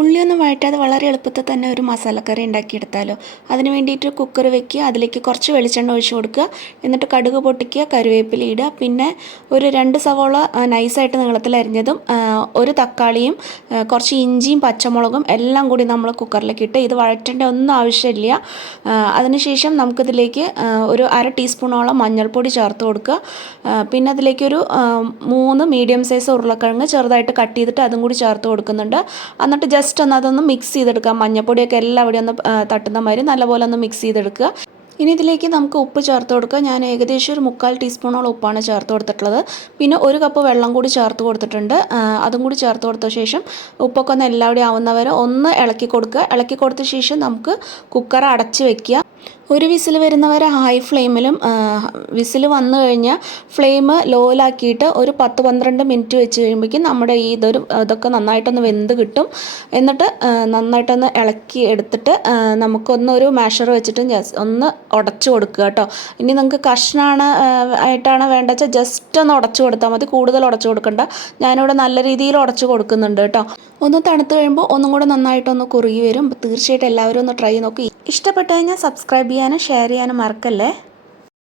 ഉള്ളിയൊന്നും വഴറ്റാതെ വളരെ എളുപ്പത്തിൽ തന്നെ ഒരു മസാലക്കറി ഉണ്ടാക്കിയെടുത്താലോ? അതിന് വേണ്ടിയിട്ട് കുക്കർ വെക്കുക അതിലേക്ക് കുറച്ച് വെളിച്ചെണ്ണ ഒഴിച്ചു കൊടുക്കുക എന്നിട്ട് കടുക് പൊട്ടിക്കുക കറിവേപ്പില ഇടുക. പിന്നെ ഒരു രണ്ട് സവോള നൈസായിട്ട് നീളത്തിൽ അരിഞ്ഞതും ഒരു തക്കാളിയും കുറച്ച് ഇഞ്ചിയും പച്ചമുളകും എല്ലാം കൂടി നമ്മൾ കുക്കറിലേക്ക് ഇട്ട് ഇത് വഴറ്റേണ്ട ഒന്നും ആവശ്യമില്ല. അതിനുശേഷം നമുക്കിതിലേക്ക് ഒരു അര ടീസ്പൂണോളം മഞ്ഞൾപ്പൊടി ചേർത്ത് കൊടുക്കുക. പിന്നെ അതിലേക്കൊരു മൂന്ന് മീഡിയം സൈസ് ഉരുളക്കിഴങ്ങ് ചെറുതായിട്ട് കട്ട് ചെയ്തിട്ട് അതും കൂടി ചേർത്ത് കൊടുക്കുന്നുണ്ട്. എന്നിട്ട് ജസ്റ്റ് ഒന്ന് അതൊന്ന് മിക്സ് ചെയ്തെടുക്കാം മഞ്ഞപ്പൊടിയൊക്കെ എല്ലാവിടെയും ഒന്ന് തട്ടുന്ന മാതിരി നല്ലപോലെ ഒന്ന് മിക്സ് ചെയ്തെടുക്കുക. ഇനി ഇതിലേക്ക് നമുക്ക് ഉപ്പ് ചേർത്ത് കൊടുക്കുക. ഞാൻ ഏകദേശം ഒരു മുക്കാൽ ടീസ്പൂണോളം ഉപ്പാണ് ചേർത്ത് കൊടുത്തിട്ടുള്ളത്. പിന്നെ ഒരു കപ്പ് വെള്ളം കൂടി ചേർത്ത് കൊടുത്തിട്ടുണ്ട്. അതും കൂടി ചേർത്ത് കൊടുത്ത ശേഷം ഉപ്പൊക്കെ ഒന്ന് എല്ലാവിടെയും ആവുന്നവരെ ഒന്ന് ഇളക്കി കൊടുക്കുക. ഇളക്കി കൊടുത്ത ശേഷം നമുക്ക് കുക്കർ അടച്ച് വെക്കുക. ഒരു വിസിൽ വരുന്നവരെ ഹൈ ഫ്ലെയിമിലും വിസിൽ വന്നു കഴിഞ്ഞാൽ ഫ്ലെയിം ലോയിലാക്കിയിട്ട് ഒരു പത്ത് പന്ത്രണ്ട് മിനിറ്റ് വെച്ച് കഴിയുമ്പോഴേക്കും നമ്മുടെ ഈ ഇതൊരു ഇതൊക്കെ നന്നായിട്ടൊന്ന് വെന്ത് കിട്ടും. എന്നിട്ട് നന്നായിട്ടൊന്ന് ഇളക്കി എടുത്തിട്ട് നമുക്കൊന്നൊരു മാഷർ വെച്ചിട്ട് ജസ്റ്റ് ഒന്ന് ഉടച്ചു കൊടുക്കുക കേട്ടോ. ഇനി നിങ്ങൾക്ക് കഷ്ണാണ് ആയിട്ടാണ് വേണ്ടത് വെച്ചാൽ ജസ്റ്റ് ഒന്ന് ഉടച്ചു കൊടുത്താൽ മതി. കൂടുതൽ ഉടച്ചു കൊടുക്കണ്ട. ഞാനിവിടെ നല്ല രീതിയിൽ ഉടച്ചു കൊടുക്കുന്നുണ്ട് കേട്ടോ. ഒന്ന് തണുത്ത് കഴിയുമ്പോൾ ഒന്നും കൂടെ നന്നായിട്ടൊന്ന് കുറുകി വരും. തീർച്ചയായിട്ടും എല്ലാവരും ഒന്ന് ട്രൈ നോക്കി. ഇഷ്ടപ്പെട്ട് കഴിഞ്ഞാൽ സബ്സ്ക്രൈബ് ചെയ്യാനും ഷെയർ ചെയ്യാനും മറക്കല്ലേ?